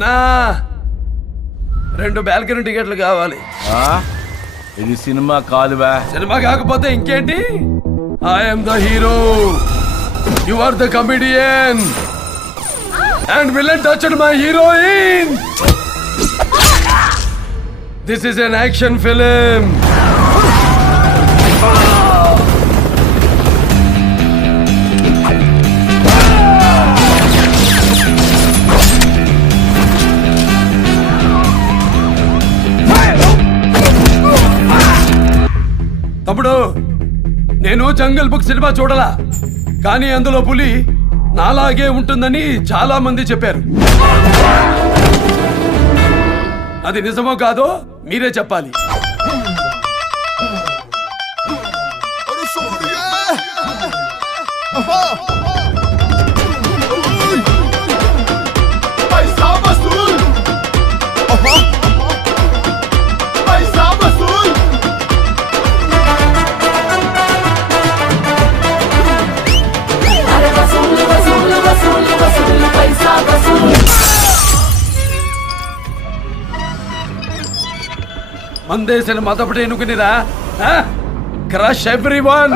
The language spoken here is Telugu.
అన్నా 2 బాల్కనీ టికెట్లు కావాలి. ఇది సినిమా కాదువా? సినిమా కాకపోతే ఇంకేంటి? I'm the hero, you are the comedian and villain touched my heroine. This is an action film. తమ్ముడు, నేను జంగల్ బుక్ సినిమా చూడలా, కానీ అందులో పులి నాలాగే ఉంటుందని చాలా మంది చెప్పారు. అది నిజమో కాదో మీరే చెప్పాలి. మందేసిన మదపటి ఎనుకునిరా, క్రష్ ఎవ్రీవన్.